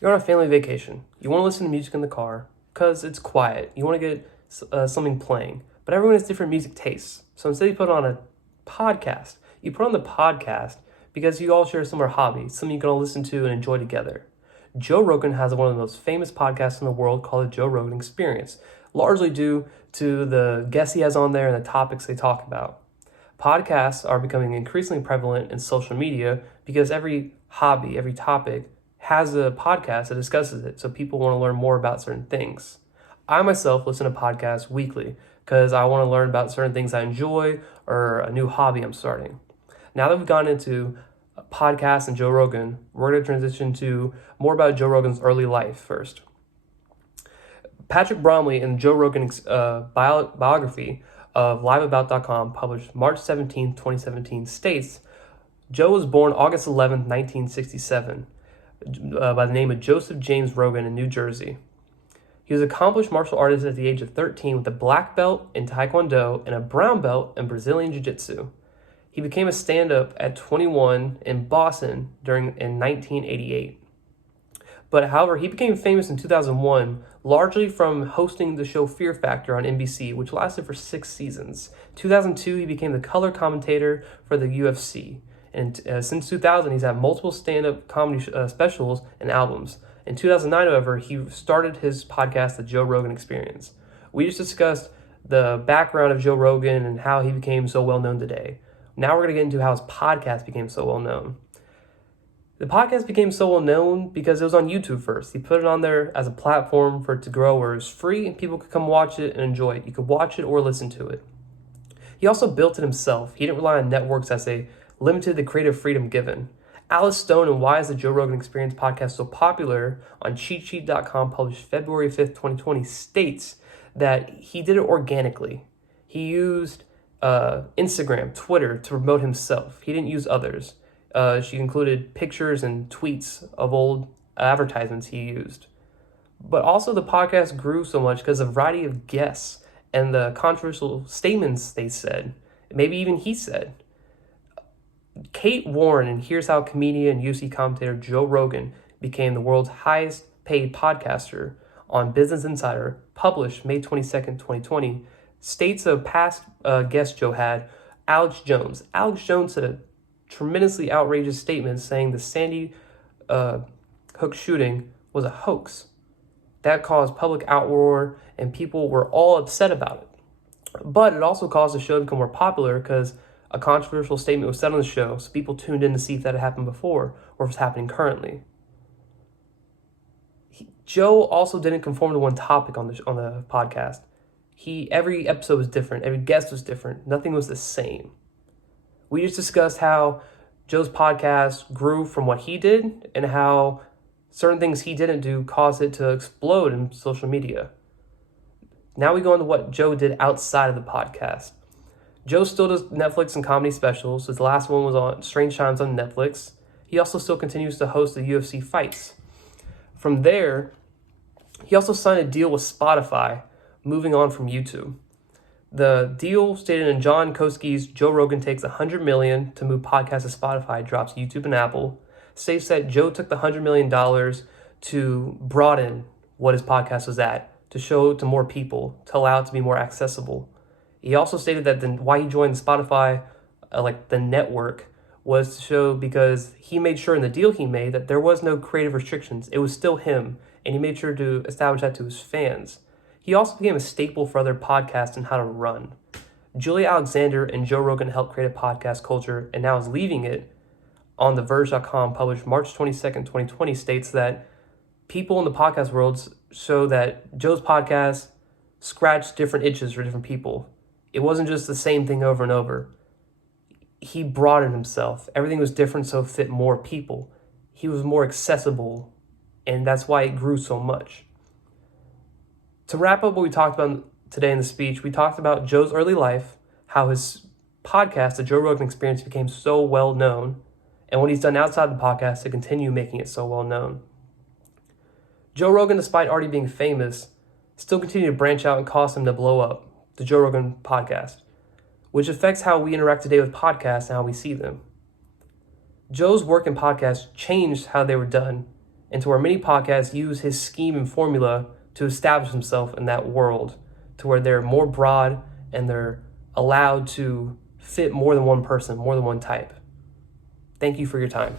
You're on a family vacation. You want to listen to music in the car because it's quiet. You want to get something playing, but everyone has different music tastes. So instead, you put on a podcast. You put on the podcast because you all share similar hobbies, something you can all listen to and enjoy together. Joe Rogan has one of the most famous podcasts in the world called the Joe Rogan Experience, largely due to the guests he has on there and the topics they talk about. Podcasts are becoming increasingly prevalent in social media because every hobby, every topic has a podcast that discusses it, so people want to learn more about certain things. I myself listen to podcasts weekly because I want to learn about certain things I enjoy or a new hobby I'm starting. Now that we've gone into podcasts and Joe Rogan, we're going to transition to more about Joe Rogan's early life first. Patrick Bromley in Joe Rogan's biography of liveabout.com, published March 17, 2017, states Joe was born August 11, 1967, by the name of Joseph James Rogan in New Jersey. He was an accomplished martial artist at the age of 13 with a black belt in Taekwondo and a brown belt in Brazilian Jiu-Jitsu. He became a stand-up at 21 in Boston in 1988. But however, he became famous in 2001 largely from hosting the show Fear Factor on NBC, which lasted for 6 seasons. 2002, he became the color commentator for the UFC. And since 2000, he's had multiple stand-up comedy specials and albums. In 2009, however, he started his podcast, The Joe Rogan Experience. We just discussed the background of Joe Rogan and how he became so well-known today. Now we're going to get into how his podcast became so well-known. The podcast became so well-known because it was on YouTube first. He put it on there as a platform for it to grow where it was free and people could come watch it and enjoy it. You could watch it or listen to it. He also built it himself. He didn't rely on networks as they limited the creative freedom given. Alice Stone and Why is the Joe Rogan Experience podcast so popular on cheatsheet.com, published February 5th, 2020, states that he did it organically. He used Instagram, Twitter to promote himself. He didn't use others. She included pictures and tweets of old advertisements he used. But also the podcast grew so much because of a variety of guests and the controversial statements they said, maybe even he said. Kate Warren, and here's how comedian and UFC commentator Joe Rogan became the world's highest paid podcaster on Business Insider, published May 22nd, 2020, states of past guest Joe had, Alex Jones. Alex Jones said a tremendously outrageous statement saying the Sandy Hook shooting was a hoax. That caused public outroar and people were all upset about it. But it also caused the show to become more popular because a controversial statement was said on the show, so people tuned in to see if that had happened before or if it's happening currently. Joe also didn't conform to one topic on the podcast. Every episode was different. Every guest was different. Nothing was the same. We just discussed how Joe's podcast grew from what he did and how certain things he didn't do caused it to explode in social media. Now we go into what Joe did outside of the podcast. Joe still does Netflix and comedy specials. His last one was on Strange Times on Netflix. He also still continues to host the UFC fights. From there, he also signed a deal with Spotify, moving on from YouTube. The deal stated in John Koski's Joe Rogan Takes $100 million to move podcasts to Spotify, drops YouTube and Apple, states that Joe took the $100 million to broaden what his podcast was at, to show it to more people, to allow it to be more accessible. He also stated that why he joined Spotify, the network, was to show because he made sure in the deal he made that there was no creative restrictions. It was still him, and he made sure to establish that to his fans. He also became a staple for other podcasts and how to run. Julia Alexander and Joe Rogan helped create a podcast culture and now is leaving it. On TheVerge.com, published March 22nd, 2020, states that people in the podcast world show that Joe's podcast scratched different itches for different people. It wasn't just the same thing over and over. He broadened himself. Everything was different so it fit more people. He was more accessible, and that's why it grew so much. To wrap up what we talked about today in the speech, we talked about Joe's early life, how his podcast, The Joe Rogan Experience, became so well known, and what he's done outside the podcast to continue making it so well known. Joe Rogan, despite already being famous, still continued to branch out and cause him to blow up, the Joe Rogan podcast, which affects how we interact today with podcasts and how we see them. Joe's work in podcasts changed how they were done and to where many podcasts use his scheme and formula to establish himself in that world, to where they're more broad and they're allowed to fit more than one person, more than one type. Thank you for your time.